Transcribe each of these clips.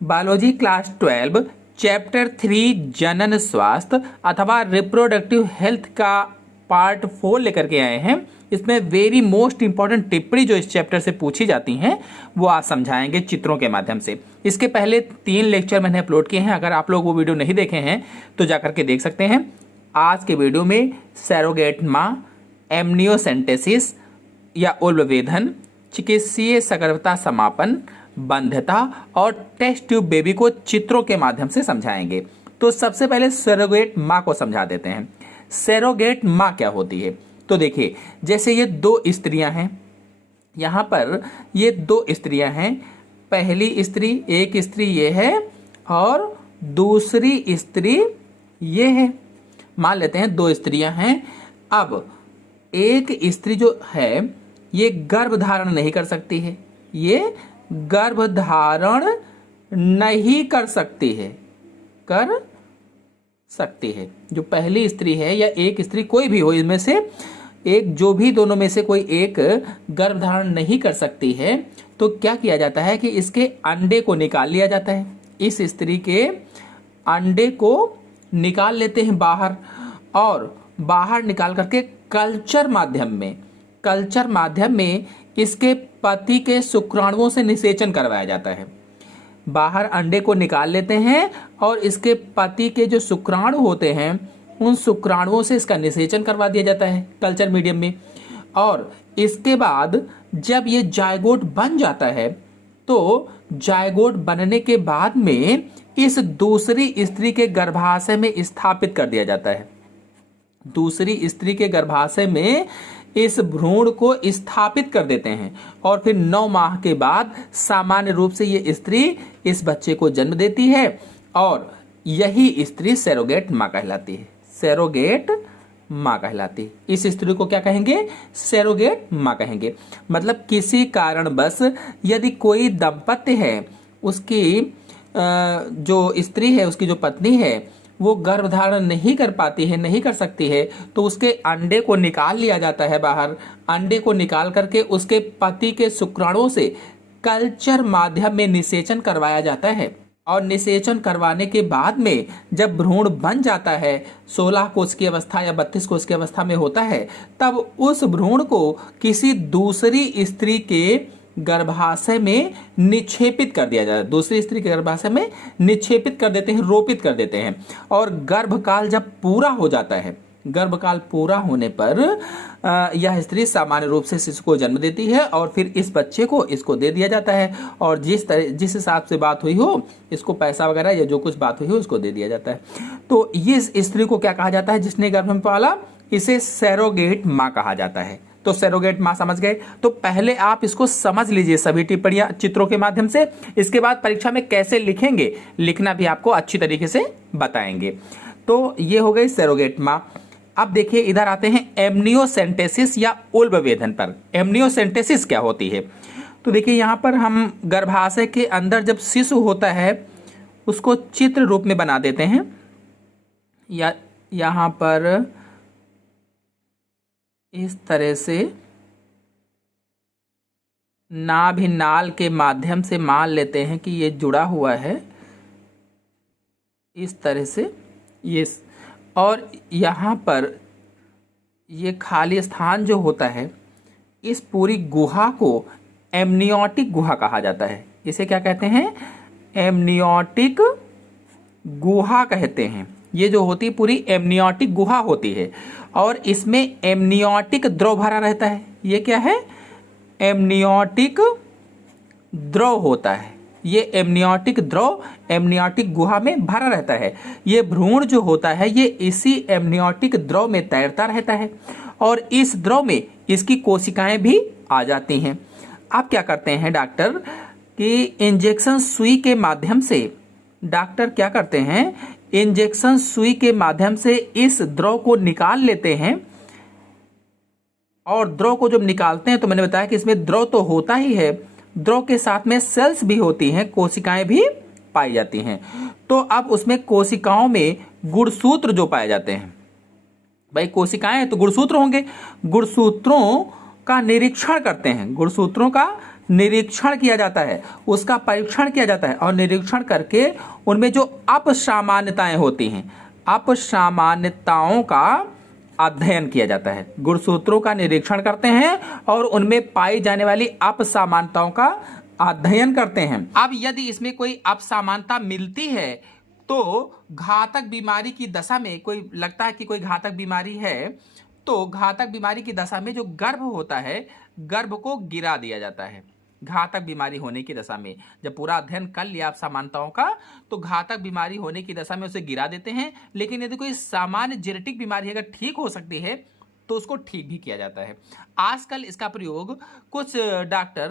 Biology class 12 chapter 3 जनन स्वास्थ्य अथवा रिप्रोडक्टिव हेल्थ का पार्ट 4 लेकर के आए हैं। इसमें वेरी मोस्ट इंपॉर्टेंट टिप्पणी जो इस चैप्टर से पूछी जाती हैं वो आज समझाएंगे चित्रों के माध्यम से। इसके पहले 3 लेक्चर मैंने अपलोड किए हैं, अगर आप लोग वो वीडियो नहीं देखे हैं तो जाकर के देख सकते हैं। आज के वीडियो में सैरोगेट माँ, एमनियोसेंटेसिस या उल्बवेधन, चिकित्सीय सगर्भता समापन, बंध्यता और टेस्ट ट्यूब बेबी को चित्रों के माध्यम से समझाएंगे। तो सबसे पहले सैरोगेट माँ को समझा देते हैं। सैरोगेट माँ क्या होती है? तो देखिए, जैसे ये 2 स्त्रियां हैं, यहाँ पर ये 2 स्त्रियां हैं। पहली स्त्री, एक स्त्री ये है और दूसरी स्त्री ये है। मान लेते हैं 2 स्त्रियां हैं। अब एक स्त्री जो है ये गर्भ धारण नहीं कर सकती है, ये गर्भ धारण नहीं कर सकती है, कर सकती है। जो पहली स्त्री है या एक स्त्री कोई भी हो, इनमें से एक, जो भी दोनों में से कोई एक गर्भ धारण नहीं कर सकती है, तो क्या किया जाता है कि इसके अंडे को निकाल लिया जाता है। इस स्त्री के अंडे को निकाल लेते हैं बाहर, और बाहर निकाल करके कल्चर माध्यम में इसके पति के शुक्राणुओं से निषेचन करवाया जाता है। बाहर अंडे को निकाल लेते हैं और इसके पति के जो शुक्राणु होते हैं उन शुक्राणुओं से इसका निषेचन करवा दिया जाता है कल्चर मीडियम में। और इसके बाद जब ये जायगोट बन जाता है तो जायगोट बनने के बाद में इस दूसरी स्त्री के गर्भाशय में स्थापित कर दिया जाता है। दूसरी स्त्री के गर्भाशय में इस भ्रूण को स्थापित कर देते हैं और फिर 9 माह के बाद सामान्य रूप से ये स्त्री इस बच्चे को जन्म देती है और यही स्त्री सैरोगेट माँ कहलाती है। सैरोगेट माँ कहलाती है। इस स्त्री को क्या कहेंगे? सैरोगेट माँ कहेंगे। मतलब किसी कारणवश यदि कोई दंपत्ति है, उसकी जो स्त्री है, उसकी जो पत्नी है, वो गर्भधारण नहीं कर पाती है, नहीं कर सकती है, तो उसके अंडे को निकाल लिया जाता है बाहर। अंडे को निकाल करके उसके पति के शुक्राणुओं से कल्चर माध्यम में निषेचन करवाया जाता है। और निषेचन करवाने के बाद में जब भ्रूण बन जाता है, 16 कोष की अवस्था या 32 कोष की अवस्था में होता है, तब उस भ्रूण को किसी दूसरी स्त्री के गर्भाशय में निक्षेपित कर दिया जाता है। दूसरी स्त्री के गर्भाशय में निक्षेपित कर देते हैं, रोपित कर देते हैं। और गर्भकाल जब पूरा हो जाता है, गर्भकाल पूरा होने पर यह स्त्री सामान्य रूप से शिशु को जन्म देती है और फिर इस बच्चे को इसको दे दिया जाता है। और जिस हिसाब से बात हुई हो, इसको पैसा वगैरह या जो कुछ बात हुई हो उसको दे दिया जाता है। तो ये स्त्री को क्या कहा जाता है? जिसने गर्भ में पाला, इसे सैरोगेट माँ कहा जाता है। तो सैरोगेट माँ समझ गए। तो पहले आप इसको समझ लीजिए सभी टिप्पणियां चित्रों के माध्यम से। इसके बाद परीक्षा में कैसे लिखेंगे, लिखना भी आपको अच्छी तरीके से बताएंगे। तो ये हो गई सैरोगेट माँ। अब देखिए, इधर आते हैं एमनियोसेंटेसिस या उल्बवेधन पर। एमनियोसेंटेसिस क्या होती है? तो देखिए, यहाँ पर हम गर्भाशय के अंदर जब शिशु होता है उसको चित्र रूप में बना देते हैं। या यहाँ पर इस तरह से नाभि नाल के माध्यम से मान लेते हैं कि ये जुड़ा हुआ है इस तरह से ये, और यहाँ पर ये खाली स्थान जो होता है, इस पूरी गुहा को एमनियोटिक गुहा कहा जाता है। इसे क्या कहते हैं? एमनियोटिक गुहा कहते हैं। ये जो होती है पूरी एमनियोटिक गुहा होती है और इसमें एमनियोटिक द्रव भरा रहता है। ये क्या है? एमनियोटिक द्रव होता है। ये एमनियोटिक द्रव एमनियोटिक गुहा में भरा रहता है। ये भ्रूण जो होता है ये इसी एमनियोटिक द्रव में तैरता रहता है और इस द्रव में इसकी कोशिकाएं भी आ जाती हैं। अब क्या करते हैं डॉक्टर कि इंजेक्शन सुई के माध्यम से, डॉक्टर क्या करते हैं, इंजेक्शन सुई के माध्यम से इस द्रव को निकाल लेते हैं। और द्रव को जब निकालते हैं तो मैंने बताया कि इसमें द्रव तो होता ही है, द्रव के साथ में सेल्स भी होती हैं, कोशिकाएं भी पाई जाती हैं। तो अब उसमें कोशिकाओं में गुणसूत्र जो पाए जाते हैं, भाई कोशिकाएं तो गुणसूत्र होंगे, गुणसूत्रों का निरीक्षण करते हैं, गुणसूत्रों का निरीक्षण किया जाता है, उसका परीक्षण किया जाता है और निरीक्षण करके उनमें जो अपसामान्यताएं होती हैं, अपसामान्यताओं का अध्ययन किया जाता है। गुणसूत्रों का निरीक्षण करते हैं और उनमें पाई जाने वाली अपसामान्यताओं का अध्ययन करते हैं। अब यदि इसमें कोई अपसामान्यता मिलती है तो घातक बीमारी की दशा में, कोई लगता है कि कोई घातक बीमारी है, तो घातक बीमारी की दशा में जो गर्भ होता है, गर्भ को गिरा दिया जाता है। घातक बीमारी होने की दशा में जब पूरा अध्ययन कर लिया आप समानताओं का, तो घातक बीमारी होने की दशा में उसे गिरा देते हैं। लेकिन यदि कोई सामान्य जेनेटिक बीमारी अगर ठीक हो सकती है तो उसको ठीक भी किया जाता है। आजकल इसका प्रयोग कुछ डॉक्टर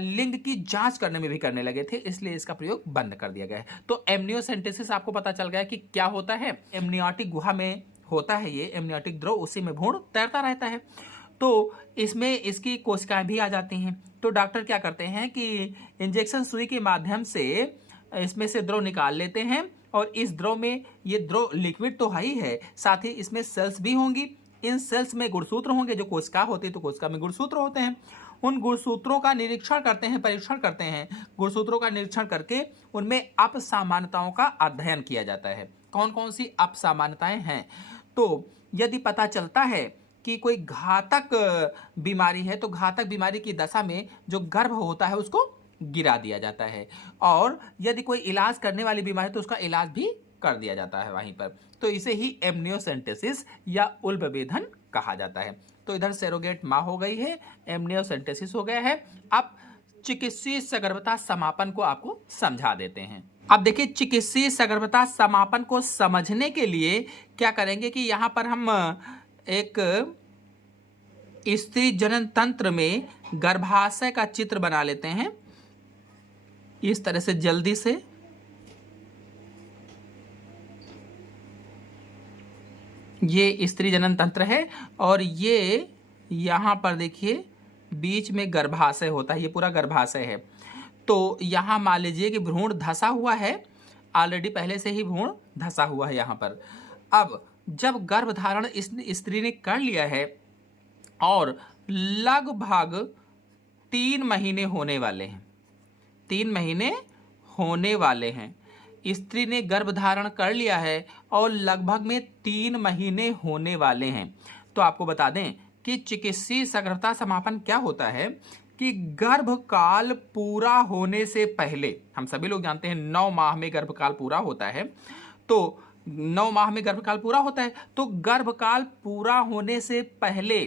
लिंग की जांच करने में भी करने लगे थे, इसलिए इसका प्रयोग बंद कर दिया गया है। तो एमनियोसेंटेसिस आपको पता चल गया कि क्या होता है। एमनियोटिक गुहा में होता है, ये एमनियोटिक द्रव, उसी में भ्रूण तैरता रहता है। तो इसमें इसकी कोशिकाएं भी आ जाती हैं। तो डॉक्टर क्या करते हैं कि इंजेक्शन सुई के माध्यम से इसमें से द्रव निकाल लेते हैं और इस द्रव में, ये द्रव लिक्विड तो है ही है, साथ ही इसमें सेल्स भी होंगी। इन सेल्स में गुणसूत्र होंगे, जो कोशिका होती है तो कोशिका में गुणसूत्र होते हैं। उन गुणसूत्रों का निरीक्षण करते हैं, परीक्षण करते हैं। गुणसूत्रों का निरीक्षण करके उनमें अपसामान्यताओं का अध्ययन किया जाता है। कौन कौन सी अपसामान्यताएं हैं, तो यदि पता चलता है कि कोई घातक बीमारी है तो घातक बीमारी की दशा में जो गर्भ होता है उसको गिरा दिया जाता है, और यदि कोई इलाज करने वाली बीमारी तो उसका इलाज भी कर दिया जाता है वहीं पर। तो इसे ही एमनियोसेंटेसिस या उल्बवेधन कहा जाता है। तो इधर सेरोगेट माँ हो गई है, एमनियोसेंटेसिस हो गया है। अब चिकित्सीय सगर्भता समापन को आपको समझा देते हैं। अब देखिए, चिकित्सीय सगर्भता समापन को समझने के लिए क्या करेंगे कि यहाँ पर हम एक स्त्री जनन तंत्र में गर्भाशय का चित्र बना लेते हैं इस तरह से जल्दी से। ये स्त्री जनन तंत्र है और ये यहाँ पर देखिए बीच में गर्भाशय होता है, ये पूरा गर्भाशय है। तो यहाँ मान लीजिए कि भ्रूण धंसा हुआ है, ऑलरेडी पहले से ही भ्रूण धंसा हुआ है यहाँ पर। अब जब गर्भधारण इस स्त्री ने कर लिया है और लगभग 3 महीने होने वाले हैं, 3 महीने होने वाले हैं, स्त्री ने गर्भधारण कर लिया है और लगभग में 3 महीने होने वाले हैं, तो आपको बता दें कि चिकित्सीय सगर्भता समापन क्या होता है कि गर्भकाल पूरा होने से पहले, हम सभी लोग जानते हैं 9 माह में गर्भकाल पूरा होता है, तो 9 माह में गर्भकाल पूरा होता है, तो गर्भकाल पूरा होने से पहले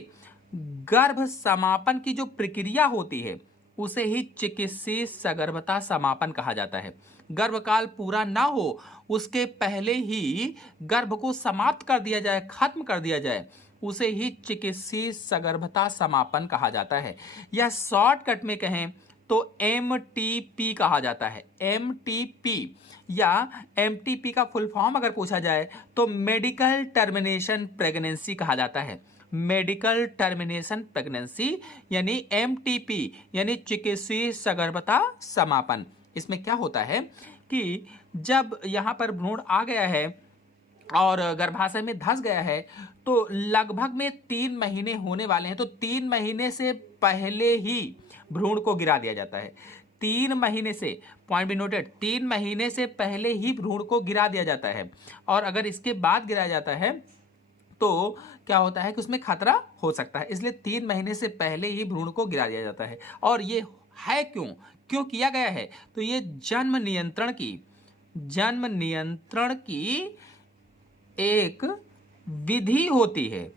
गर्भ समापन की जो प्रक्रिया होती है उसे ही चिकित्सीय सगर्भता समापन कहा जाता है। गर्भकाल पूरा ना हो उसके पहले ही गर्भ को समाप्त कर दिया जाए, खत्म कर दिया जाए, उसे ही चिकित्सीय सगर्भता समापन कहा जाता है। या शॉर्टकट में कहें तो MTP कहा जाता है। MTP या MTP का फुल फॉर्म अगर पूछा जाए तो मेडिकल टर्मिनेशन प्रेगनेंसी कहा जाता है। मेडिकल टर्मिनेशन प्रेगनेंसी यानी MTP यानी चिकित्सीय सगर्भता समापन। इसमें क्या होता है कि जब यहाँ पर भ्रूण आ गया है और गर्भाशय में धंस गया है तो लगभग में 3 महीने होने वाले हैं, तो 3 महीने से पहले ही भ्रूण को गिरा दिया जाता है। 3 महीने से, पॉइंट बी नोटेड, 3 महीने से पहले ही भ्रूण को गिरा दिया जाता है। और अगर इसके बाद गिराया जाता है तो क्या होता है कि उसमें खतरा हो सकता है, इसलिए 3 महीने से पहले ही भ्रूण को गिरा दिया जाता है। और ये है क्यों किया गया है, तो ये जन्म नियंत्रण की एक विधि होती है,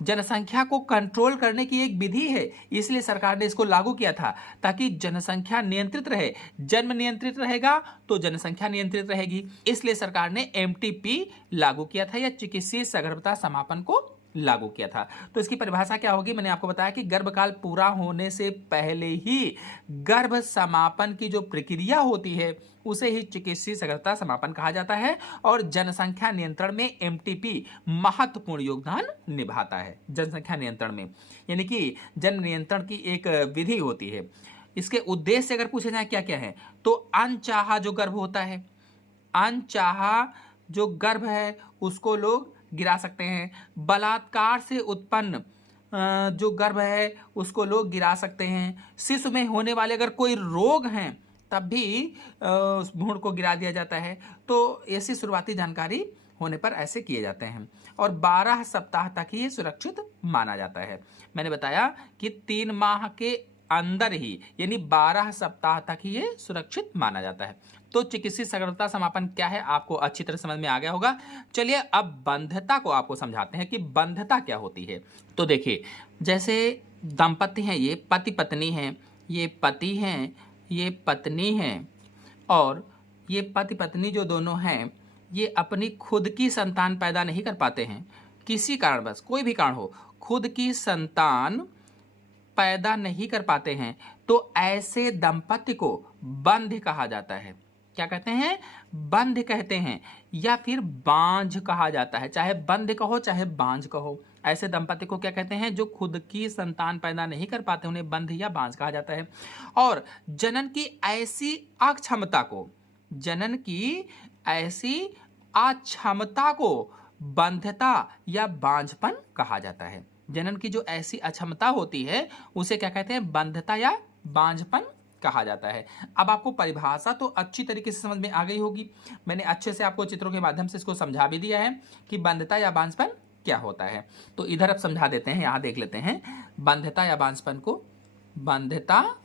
जनसंख्या को कंट्रोल करने की एक विधि है, इसलिए सरकार ने इसको लागू किया था ताकि जनसंख्या नियंत्रित रहे। जन्म नियंत्रित रहेगा तो जनसंख्या नियंत्रित रहेगी, इसलिए सरकार ने MTP लागू किया था या चिकित्सीय सगर्भता समापन को लागू किया था। तो इसकी परिभाषा क्या होगी, मैंने आपको बताया कि गर्भकाल पूरा होने से पहले ही गर्भ समापन की जो प्रक्रिया होती है उसे ही चिकित्सीय सगर्भता समापन कहा जाता है। और जनसंख्या नियंत्रण में MTP महत्वपूर्ण योगदान निभाता है। जनसंख्या नियंत्रण में यानी कि जन्म नियंत्रण की एक विधि होती है। इसके उद्देश्य अगर पूछे जाए क्या क्या है, तो अनचाहा जो गर्भ होता है, अनचाहा जो गर्भ है उसको लोग गिरा सकते हैं। बलात्कार से उत्पन्न जो गर्भ है उसको लोग गिरा सकते हैं। शिशु में होने वाले अगर कोई रोग हैं तब भी भ्रूण को गिरा दिया जाता है। तो ऐसी शुरुआती जानकारी होने पर ऐसे किए जाते हैं और 12 सप्ताह तक ही ये सुरक्षित माना जाता है। मैंने बताया कि 3 माह के अंदर ही यानी 12 सप्ताह तक ही ये सुरक्षित माना जाता है। तो चिकित्सीय सगर्भता समापन क्या है आपको अच्छी तरह समझ में आ गया होगा। चलिए अब बंध्यता को आपको समझाते हैं कि बंध्यता क्या होती है। तो देखिए, जैसे दंपति हैं, ये पति पत्नी हैं, ये पति हैं, ये पत्नी हैं, और ये पति पत्नी जो दोनों हैं ये अपनी खुद की संतान पैदा नहीं कर पाते हैं। किसी कारणवश, कोई भी कारण हो, खुद की संतान पैदा नहीं कर पाते हैं तो ऐसे दंपति को बंध्य कहा जाता है। क्या कहते हैं? बंध्य कहते हैं, या फिर बांझ कहा जाता है। चाहे बंध्य कहो चाहे बांझ कहो, ऐसे दंपति को क्या कहते हैं? जो खुद की संतान पैदा नहीं कर पाते, उन्हें बंध्य या बांझ कहा जाता है। और जनन की ऐसी अक्षमता को, जनन की ऐसी अक्षमता को बंध्यता या बांझपन कहा जाता है। जनन की जो ऐसी अक्षमता होती है उसे क्या कहते हैं? बंध्यता या बांझपन कहा जाता है। अब आपको परिभाषा तो अच्छी तरीके से समझ में आ गई होगी। मैंने अच्छे से आपको चित्रों के माध्यम से इसको समझा भी दिया है कि बंध्यता या बांझपन क्या होता है। तो इधर अब समझा देते हैं, यहाँ देख लेते हैं बंध्यता या बांझपन को। बंध्यता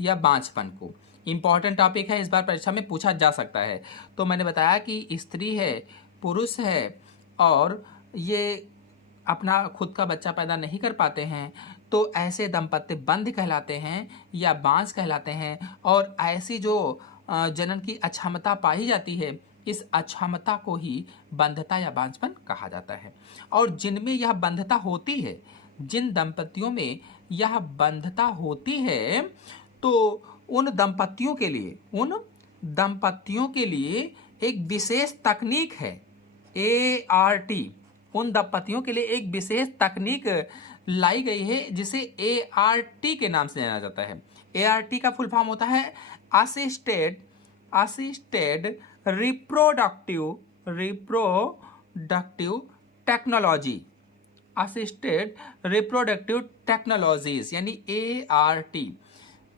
या बांझपन को इंपॉर्टेंट टॉपिक है, इस बार परीक्षा में पूछा जा सकता है। तो मैंने बताया कि स्त्री है, पुरुष है और ये अपना खुद का बच्चा पैदा नहीं कर पाते हैं तो ऐसे दंपत्ति बंध्य कहलाते हैं या बांझ कहलाते हैं। और ऐसी जो जनन की अक्षमता पाई जाती है, इस अक्षमता को ही बंध्यता या बांझपन कहा जाता है। और जिनमें यह बंध्यता होती है, जिन दंपतियों में यह बंध्यता होती है, तो उन दंपतियों के लिए एक विशेष तकनीक है, ART। उन दंपतियों के लिए एक विशेष तकनीक लाई गई है जिसे ART के नाम से जाना जाता है। ART का फुल फॉर्म होता है assisted reproductive technology, assisted reproductive technologies यानी ART,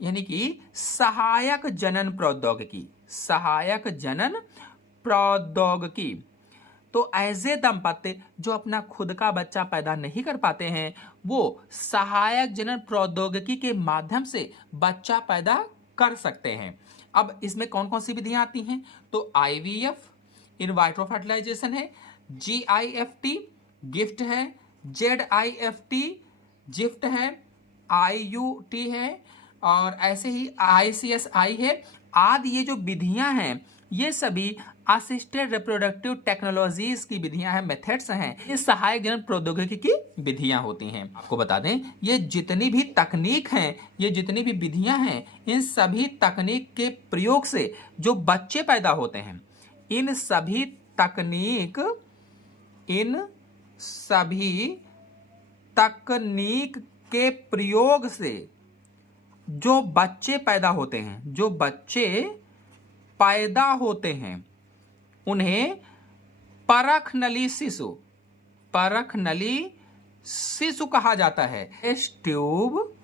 यानी कि सहायक जनन प्रौद्योगिकी, सहायक जनन प्रौद्योगिकी। तो ऐसे दंपत्ति जो अपना खुद का बच्चा पैदा नहीं कर पाते हैं वो सहायक जनन प्रौद्योगिकी के माध्यम से बच्चा पैदा कर सकते हैं। अब इसमें कौन कौन सी विधियां आती हैं? तो IVF, इन वाइट्रो फर्टिलाइजेशन है, GIFT गिफ्ट है, ZIFT जिफ्ट है, IUT है, और ऐसे ही ICSI है आदि। ये जो विधियां हैं ये सभी असिस्टेड रिप्रोडक्टिव टेक्नोलॉजीज की विधियां हैं, मेथड्स हैं। ये सहायक जनन प्रौद्योगिकी की विधियां होती हैं। आपको बता दें ये जितनी भी तकनीक हैं, ये जितनी भी विधियां हैं, इन सभी तकनीक के प्रयोग से जो बच्चे पैदा होते हैं, इन सभी तकनीक के प्रयोग से जो बच्चे पैदा होते हैं, जो बच्चे पैदा होते हैं उन्हें परखनली शिशु कहा जाता है, टेस्ट ट्यूब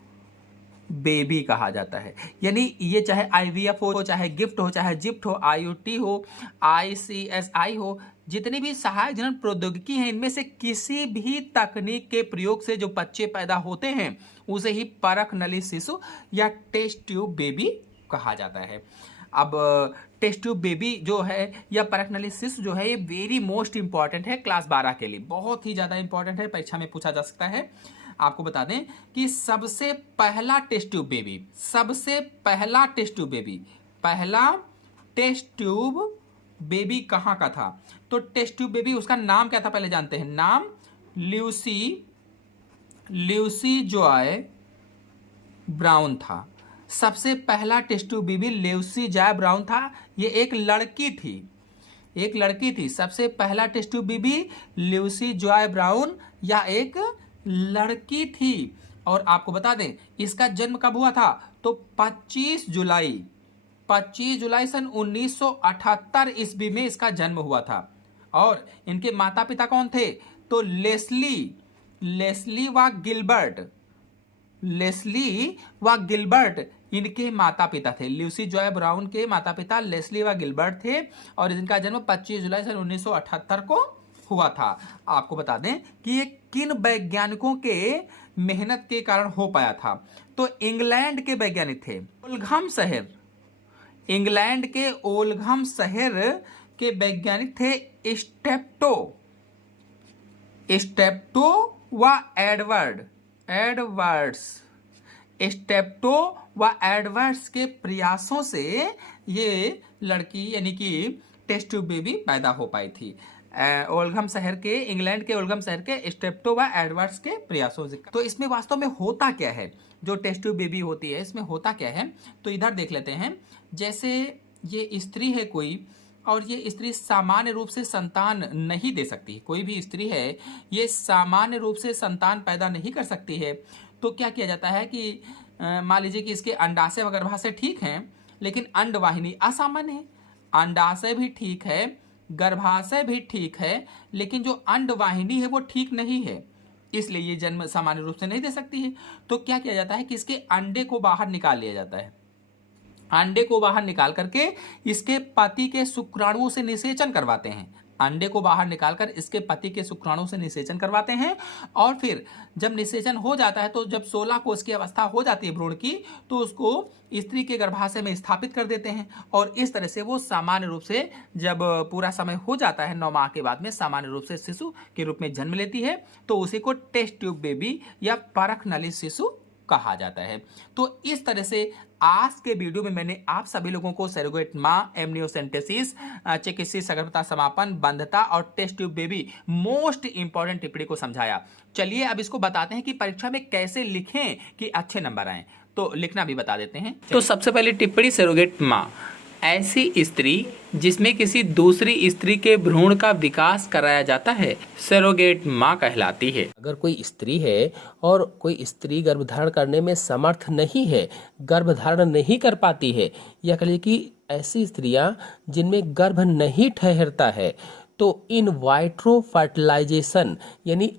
बेबी कहा जाता है। यानी ये चाहे IVF हो, चाहे गिफ्ट हो, चाहे जिफ्ट हो, IUT हो, ICSI हो, जितनी भी सहायक जनन प्रौद्योगिकी है, इनमें से किसी भी तकनीक के प्रयोग से जो बच्चे पैदा होते हैं उसे ही परखनली शिशु या टेस्ट ट्यूब बेबी कहा जाता है। अब टेस्ट ट्यूब बेबी जो है या परखनली शिशु जो है ये वेरी मोस्ट इंपॉर्टेंट है क्लास 12 के लिए, बहुत ही ज़्यादा इंपॉर्टेंट है, परीक्षा में पूछा जा सकता है। आपको बता दें कि सबसे पहला टेस्ट ट्यूब बेबी कहाँ का था? तो टेस्ट ट्यूब बेबी उसका नाम क्या था पहले जानते हैं। नाम ल्यूसी जॉय ब्राउन था। सबसे पहला test tube baby Lucy Joy Brown था। ये एक लड़की थी। सबसे पहला test tube baby Lucy Joy Brown या एक लड़की थी। और आपको बता दें इसका जन्म कब हुआ था? तो 25 जुलाई सन 1978 ईस्वी में इसका जन्म हुआ था। और इनके माता पिता कौन थे? तो लेस्ली लेस्ली व गिलबर्ट इनके माता पिता थे। ल्यूसी जॉय ब्राउन के माता पिता लेस्ली व गिलबर्ट थे और इनका जन्म 25 जुलाई सन 1978 को हुआ था। आपको बता दें कि ये किन वैज्ञानिकों के मेहनत के कारण हो पाया था। तो इंग्लैंड के वैज्ञानिक थे इंग्लैंड के ओल्घम शहर के वैज्ञानिक थे स्टेप्टो व एडवर्ड्स के प्रयासों से ये लड़की यानी कि टेस्ट ट्यूब बेबी पैदा हो पाई थी। इंग्लैंड के ओल्घम शहर के स्टेप्टो व एडवर्ड्स के प्रयासों से। तो इसमें वास्तव में होता क्या है, जो टेस्ट ट्यूब बेबी होती है इसमें होता क्या है, तो इधर देख लेते हैं। जैसे ये स्त्री है कोई, और ये स्त्री सामान्य रूप से संतान नहीं दे सकती। कोई भी स्त्री है ये सामान्य रूप से संतान पैदा नहीं कर सकती है। तो क्या किया जाता है कि मान लीजिए कि इसके अंडाशय व गर्भाशय ठीक हैं, लेकिन अंडवाहिनी असामान्य है। अंडाशय भी ठीक है, गर्भाशय भी ठीक है, लेकिन जो अंडवाहिनी है वो ठीक नहीं है, इसलिए ये जन्म सामान्य रूप से नहीं दे सकती है। तो क्या किया जाता है कि इसके अंडे को बाहर निकाल लिया जाता है। अंडे को बाहर निकाल करके इसके पति के शुक्राणुओं से निषेचन करवाते हैं। अंडे को बाहर निकालकर इसके पति के शुक्राणुओं से निषेचन करवाते हैं, और फिर जब निषेचन हो जाता है तो जब 16 कोष की अवस्था हो जाती है भ्रूण की, तो उसको स्त्री के गर्भाशय में स्थापित कर देते हैं। और इस तरह से वो सामान्य रूप से जब पूरा समय हो जाता है 9 माह के बाद में सामान्य रूप से शिशु के रूप में जन्म लेती है, तो उसी को टेस्ट ट्यूब बेबी या परख नली शिशु कहा जाता है। तो इस तरह से आज के वीडियो में मैंने आप सभी लोगों को सरोगेट माँ, एमनियोसेंटेसिस, चिकित्सीय सगर्भता समापन, बंधता और test tube baby most important टिप्पणी को समझाया। चलिए अब इसको बताते हैं कि परीक्षा में कैसे लिखें कि अच्छे नंबर आए। तो लिखना भी बता देते हैं। तो सबसे पहले टिप्पणी सरोगेट माँ, ऐसी स्त्री जिसमें किसी दूसरी स्त्री के भ्रूण का विकास कराया जाता है सरोगेट माँ कहलाती है। अगर कोई स्त्री है और कोई स्त्री गर्भधारण करने में समर्थ नहीं है, गर्भधारण नहीं कर पाती है, या कहिए कि ऐसी स्त्रियां जिनमें गर्भ नहीं ठहरता है, तो इन वाइट्रो फर्टिलाइजेशन यानी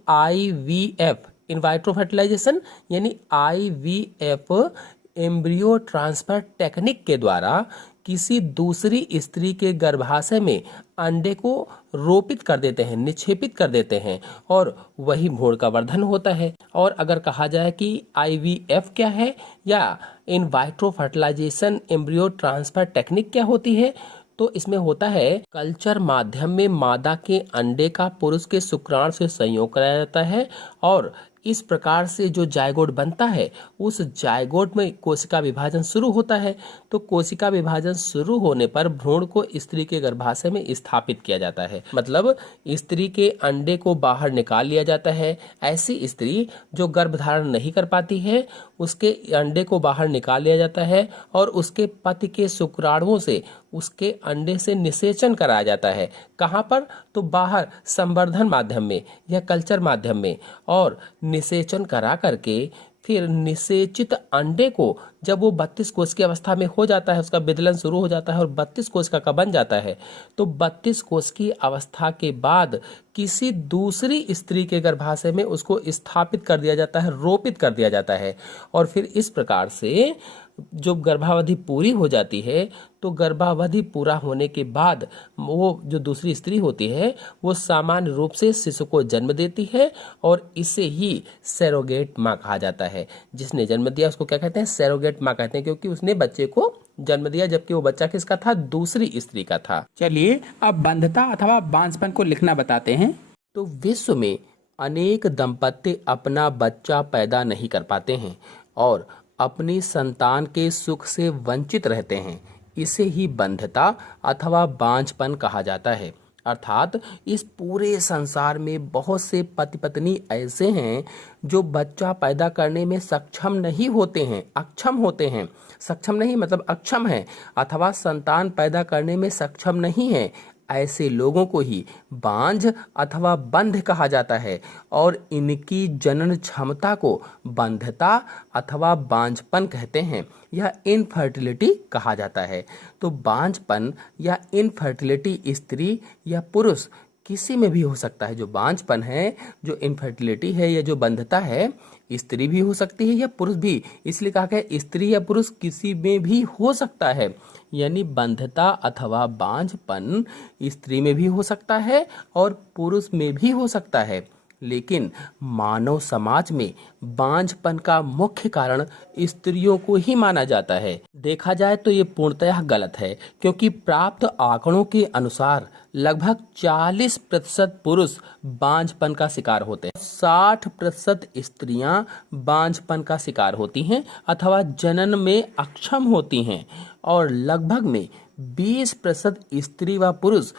IVF एम्ब्रियो ट्रांसफर टेक्निक के द्वारा किसी दूसरी स्त्री के गर्भाशय में अंडे को रोपित कर देते हैं, निक्षेपित कर देते हैं, और वही भ्रूण का वर्धन होता है। और अगर कहा जाए कि IVF क्या है या in vitro fertilization embryo transfer technique क्या होती है, तो इसमें होता है कल्चर माध्यम में मादा के अंडे का पुरुष के शुक्राणु से संयोग कराया जाता है, और इस प्रकार से जो जायगोट बनता है उस जायगोट में कोशिका विभाजन शुरू होता है। तो कोशिका विभाजन शुरू होने पर भ्रूण को स्त्री के गर्भाशय में स्थापित किया जाता है, मतलब स्त्री के अंडे को बाहर निकाल लिया जाता है। ऐसी स्त्री जो गर्भधारण नहीं कर पाती है उसके अंडे को बाहर निकाल लिया जाता है और उसके पति के शुक्राणुओं से उसके अंडे से निषेचन कराया जाता है। कहाँ पर? तो बाहर संवर्धन माध्यम में या कल्चर माध्यम में, और निषेचन करा करके फिर निषेचित अंडे को जब वो 32 कोष की अवस्था में हो जाता है, उसका विदलन शुरू हो जाता है और 32 कोष का बन जाता है, तो 32 कोष की अवस्था के बाद किसी दूसरी स्त्री के गर्भाशय में उसको स्थापित कर दिया जाता है, रोपित कर दिया जाता है। और फिर इस प्रकार से जो गर्भावधि पूरी हो जाती है, तो गर्भावधि पूरा होने के बाद वो जो दूसरी स्त्री होती है वो सामान्य रूप से शिशु को जन्म देती है, और इसे ही सरोगेट माँ कहा जाता है। जिसने जन्म दिया उसको क्या कहते हैं? सरोगेट माँ कहते हैं, क्योंकि उसने बच्चे को जन्म दिया, जबकि वो बच्चा किसका था? दूसरी स्त्री का था। चलिए अब बंधता अथवा बांझपन को लिखना बताते हैं। तो विश्व में अनेक दंपत्ति अपना बच्चा पैदा नहीं कर पाते हैं और अपनी संतान के सुख से वंचित रहते हैं। इसे ही बंधता अथवा बांझपन कहा जाता है। अर्थात इस पूरे संसार में बहुत से पति पत्नी ऐसे हैं जो बच्चा पैदा करने में सक्षम नहीं होते हैं, अक्षम होते हैं। सक्षम नहीं मतलब अक्षम है, अथवा संतान पैदा करने में सक्षम नहीं है। ऐसे लोगों को ही बांझ अथवा बंध कहा जाता है, और इनकी जनन क्षमता को बंधता अथवा बांझपन कहते हैं या इनफर्टिलिटी कहा जाता है। तो बांझपन या इनफर्टिलिटी स्त्री या पुरुष किसी में भी हो सकता है। जो बांझपन है, जो इनफर्टिलिटी है या जो बंधता है, स्त्री भी हो सकती है या पुरुष भी। इसलिए कहा गया स्त्री या पुरुष किसी में भी हो सकता है। यानी बंधता अथवा बांझपन स्त्री में भी हो सकता है और पुरुष में भी हो सकता है। लेकिन मानव समाज में बांझपन का मुख्य कारण स्त्रियों को ही माना जाता है। देखा जाए तो ये पूर्णतः गलत है, क्योंकि प्राप्त आंकड़ों के अनुसार लगभग 40% पुरुष बांझपन का शिकार होते हैं, 60% स्त्रियां बांझपन का शिकार होती हैं अथवा जनन में अक्षम होती हैं, और लगभग में 20% स्त्री व पुरुष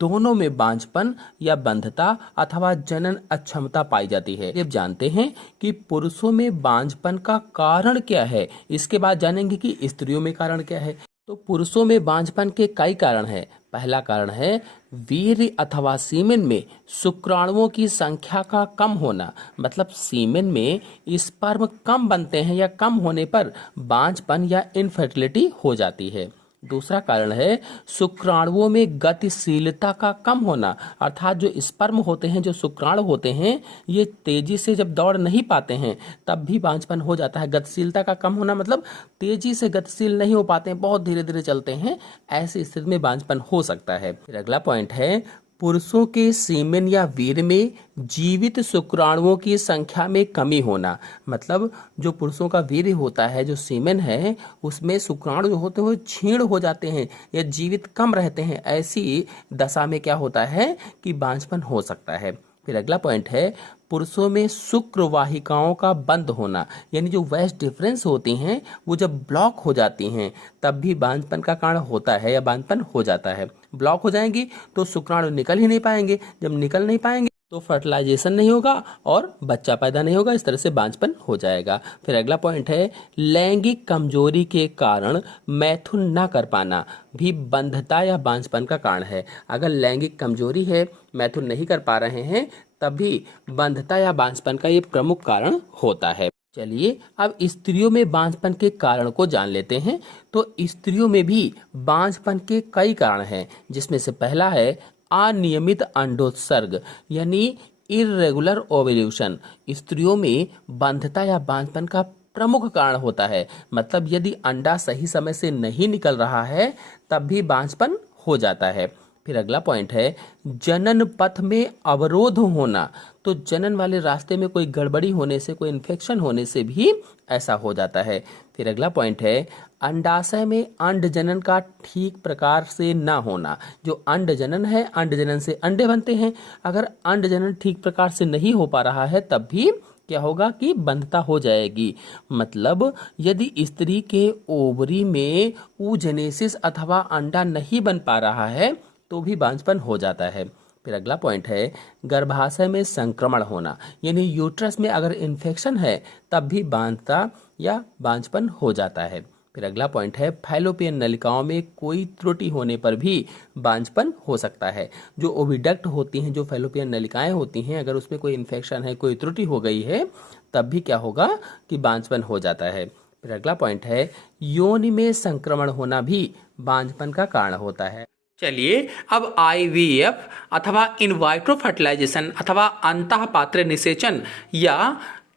दोनों में बांझपन या बंधता अथवा जनन अक्षमता पाई जाती है। जब जानते हैं कि पुरुषों में बांझपन का कारण क्या है, इसके बाद जानेंगे कि स्त्रियों में कारण क्या है। तो पुरुषों में बांझपन के कई कारण हैं। पहला कारण है वीर्य अथवा सीमेन में शुक्राणुओं की संख्या का कम होना, मतलब सीमेन में स्पर्म कम बनते हैं या कम होने पर बांझपन या इनफर्टिलिटी हो जाती है। दूसरा कारण है शुक्राणुओं में गतिशीलता का कम होना, अर्थात जो स्पर्म होते हैं, जो शुक्राणु होते हैं, ये तेजी से जब दौड़ नहीं पाते हैं तब भी बांझपन हो जाता है। गतिशीलता का कम होना मतलब तेजी से गतिशील नहीं हो पाते हैं, बहुत धीरे धीरे चलते हैं, ऐसी स्थिति में बांझपन हो सकता है। फिर अगला पॉइंट है पुरुषों के सीमेन या वीर्य में जीवित शुक्राणुओं की संख्या में कमी होना, मतलब जो पुरुषों का वीर्य होता है, जो सीमेन है, उसमें शुक्राणु जो होते हैं वो क्षीण हो जाते हैं या जीवित कम रहते हैं। ऐसी दशा में क्या होता है कि बांझपन हो सकता है। फिर अगला पॉइंट है पुरुषों में शुक्र वाहिकाओं का बंद होना, यानी जो वैस डिफरेंस होती हैं वो जब ब्लॉक हो जाती हैं तब भी बांझपन का कारण होता है या बांझपन हो जाता है। ब्लॉक हो जाएंगी तो शुक्राणु निकल ही नहीं पाएंगे, जब निकल नहीं पाएंगे तो फर्टिलाइजेशन नहीं होगा और बच्चा पैदा नहीं होगा, इस तरह से बांझपन हो जाएगा। फिर अगला पॉइंट है लैंगिक कमजोरी के कारण मैथुन न कर पाना भी बंधता या बांझपन का कारण है। अगर लैंगिक कमजोरी है, मैथुन नहीं कर पा रहे हैं, तब भी बंधता या बांझपन का ये प्रमुख कारण होता है। चलिए अब स्त्रियों में बांझपन के कारण को जान लेते हैं। तो स्त्रियों में भी बांझपन के कई कारण हैं, जिसमें से पहला है अनियमित अंडोत्सर्ग, यानी इर्रेगुलर ओव्यूलेशन। स्त्रियों में बंधता या बांझपन का प्रमुख कारण होता है, मतलब यदि अंडा सही समय से नहीं निकल रहा है तब भी बांझपन हो जाता है। फिर अगला पॉइंट है जनन पथ में अवरोध होना, तो जनन वाले रास्ते में कोई गड़बड़ी होने से, कोई इन्फेक्शन होने से भी ऐसा हो जाता है। फिर अगला पॉइंट है अंडाशय में अंड जनन का ठीक प्रकार से ना होना। जो अंड जनन है, अंड जनन से अंडे बनते हैं, अगर अंड जनन ठीक प्रकार से नहीं हो पा रहा है तब भी क्या होगा कि बंधता हो जाएगी। मतलब यदि स्त्री के ओवरी में oogenesis अथवा अंडा नहीं बन पा रहा है तो भी बांझपन हो जाता है। फिर अगला पॉइंट है गर्भाशय में संक्रमण होना, यानी यूट्रस में अगर इन्फेक्शन है तब भी बांधता या बांझपन हो जाता है। फिर अगला पॉइंट है फैलोपियन नलिकाओं में कोई त्रुटि होने पर भी बांझपन हो सकता है। जो ओविडक्ट होती हैं, जो फैलोपियन नलिकाएं होती हैं, अगर उसमें कोई इन्फेक्शन है, कोई त्रुटि हो गई है तब भी क्या होगा कि बांझपन हो जाता है। फिर अगला पॉइंट है योनि में संक्रमण होना भी बांझपन का कारण होता है। चलिए अब IVF अथवा इन वाइट्रो फर्टिलाइजेशन अथवा अंतःपात्र निषेचन या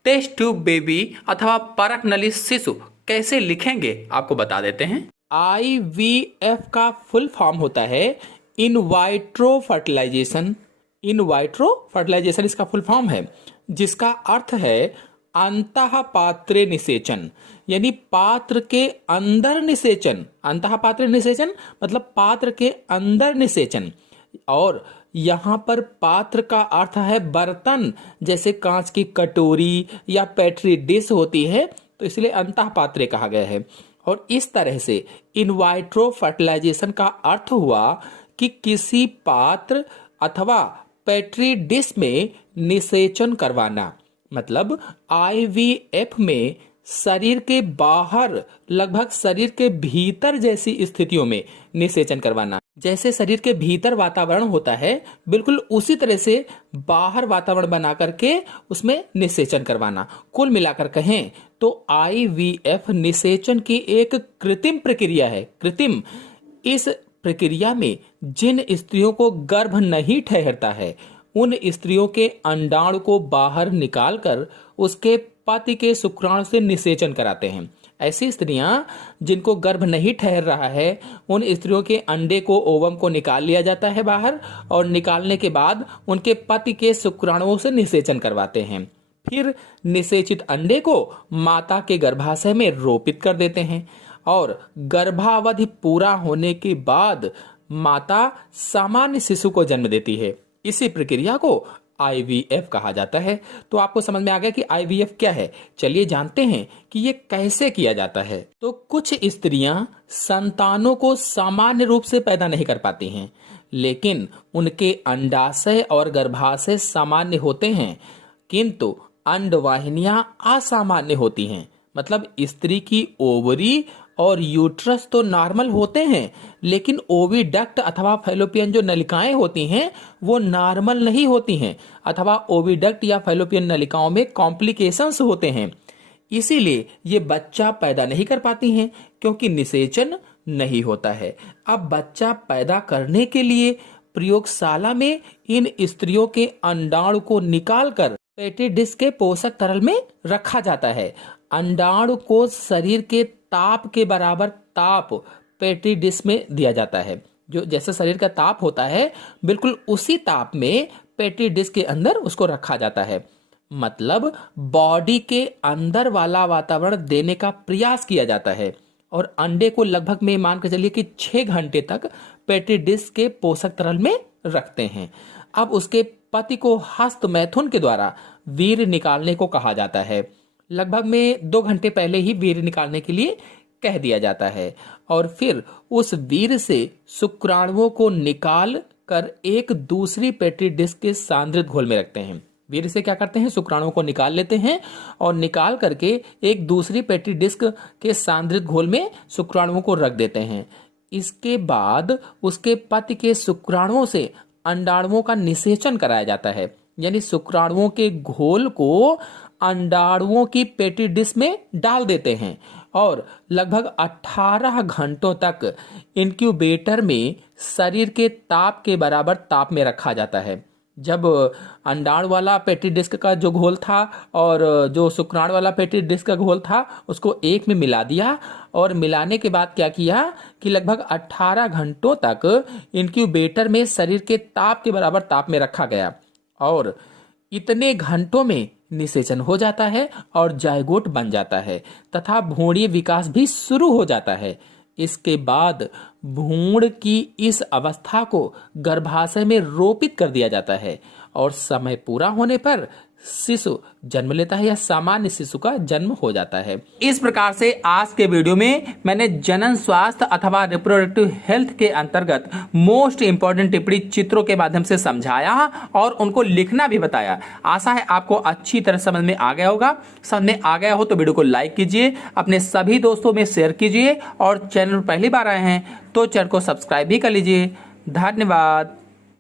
टेस्ट ट्यूब बेबी अथवा परक नली शिशु कैसे लिखेंगे आपको बता देते हैं। IVF का फुल फॉर्म होता है इन वाइट्रो फर्टिलाइजेशन। इन वाइट्रो फर्टिलाइजेशन इसका फुल फॉर्म है, जिसका अर्थ है अंतःपात्र निषेचन, यानी पात्र के अंदर निषेचन। अंतःपात्र निषेचन मतलब पात्र के अंदर निषेचन, और यहाँ पर पात्र का अर्थ है बर्तन, जैसे कांच की कटोरी या पेट्री डिश होती है, तो इसलिए अंतःपात्र कहा गया है। और इस तरह से इन वाइट्रो फर्टिलाइजेशन का अर्थ हुआ कि किसी पात्र अथवा पेट्री डिश में निषेचन करवाना। मतलब IVF में शरीर के बाहर लगभग शरीर के भीतर जैसी स्थितियों में निषेचन करवाना। जैसे शरीर के भीतर वातावरण होता है, बिल्कुल उसी तरह से बाहर वातावरण बना करके उसमें निषेचन करवाना। कुल मिलाकर कहें तो IVF निषेचन की एक कृत्रिम प्रक्रिया है। कृत्रिम, इस प्रक्रिया में जिन स्त्रियों को गर्भ नहीं ठहरता है उन स्त्रियों के अंडाणु को बाहर निकालकर उसके पति के शुक्राणु से निषेचन कराते हैं। ऐसी स्त्रियां जिनको गर्भ नहीं ठहर रहा है उन स्त्रियों के अंडे को ओवम को निकाल लिया जाता है बाहर, और निकालने के बाद उनके पति के शुक्राणुओं से निषेचन करवाते हैं। फिर निषेचित अंडे को माता के गर्भाशय में रोपित कर देते हैं और गर्भावधि पूरा होने के बाद माता सामान्य शिशु को जन्म देती है। इसी प्रक्रिया को IVF कहा जाता है। तो आपको समझ में आ गया कि IVF क्या है। चलिए जानते हैं कि ये कैसे किया जाता है। तो कुछ स्त्रियां संतानों को सामान्य रूप से पैदा नहीं कर पाती हैं, लेकिन उनके अंडाशय और गर्भाशय सामान्य होते हैं, किंतु अंडवाहिनियां असामान्य होती हैं। मतलब स्त्री की ओवरी और यूट्रस तो नॉर्मल होते हैं, लेकिन ओविडक्ट अथवा फैलोपियन जो नलिकाएं होती हैं वो नॉर्मल नहीं होती हैं, अथवा ओविडक्ट या फैलोपियन नलिकाओं में कॉम्प्लिकेशंस होते हैं। इसीलिए ये बच्चा पैदा नहीं कर पाती हैं, क्योंकि निषेचन नहीं होता है। अब बच्चा पैदा करने के लिए प्रयोगशाला में इन स्त्रियों के अंडाणु को निकालकर पेटी डिस्क के पोषक तरल में रखा जाता है। अंडाणु को शरीर के ताप के बराबर ताप पेटी डिस्क में दिया जाता है। जो जैसे शरीर का ताप होता है बिल्कुल उसी ताप में पेटी डिस्क के अंदर उसको रखा जाता है। मतलब बॉडी के अंदर वाला वातावरण देने का प्रयास किया जाता है और अंडे को लगभग में मान के चलिए कि 6 घंटे तक पेटी डिस्क के पोषक तरल में रखते हैं। अब उसके पति को हस्त मैथुन के द्वारा वीर्य निकालने को कहा जाता है। लगभग में 2 घंटे पहले ही वीर्य निकालने के लिए कह दिया जाता है और फिर उस वीर्य से शुक्राणुओं को निकाल कर एक दूसरी पेटी डिस्क के सांद्रित घोल में रखते हैं। वीर्य से क्या करते हैं, शुक्राणुओं को निकाल लेते हैं और निकाल करके एक दूसरी पेटी डिस्क के सांद्रित घोल में शुक्राणुओं को रख देते हैं। इसके बाद उसके पति के शुक्राणुओं से अंडाणुओं का निषेचन कराया जाता है। यानी शुक्राणुओं के घोल को अंडाणुओं की पेटी डिस्क में डाल देते हैं और लगभग 18 घंटों तक इंक्यूबेटर में शरीर के ताप के बराबर ताप में रखा जाता है। जब अंडाणु वाला पेटी डिस्क का जो घोल था और जो शुक्राणु वाला पेटी डिस्क का घोल था उसको एक में मिला दिया और मिलाने के बाद क्या किया कि लगभग 18 घंटों तक इंक्यूबेटर में शरीर के ताप के बराबर ताप में रखा गया और इतने घंटों में निषेचन हो जाता है और जायगोट बन जाता है तथा भ्रूणीय विकास भी शुरू हो जाता है। इसके बाद भ्रूण की इस अवस्था को गर्भाशय में रोपित कर दिया जाता है और समय पूरा होने पर शिशु जन्म लेता है या सामान्य शिशु का जन्म हो जाता है। इस प्रकार से आज के वीडियो में मैंने जनन स्वास्थ्य अथवा रिप्रोडक्टिव हेल्थ के अंतर्गत मोस्ट इंपॉर्टेंट टिप्पणी चित्रों के माध्यम से समझाया और उनको लिखना भी बताया। आशा है आपको अच्छी तरह समझ में आ गया होगा। समझ में आ गया हो तो वीडियो को लाइक कीजिए, अपने सभी दोस्तों में शेयर कीजिए और चैनल पर पहली बार आए हैं तो चैनल को सब्सक्राइब भी कर लीजिए। धन्यवाद।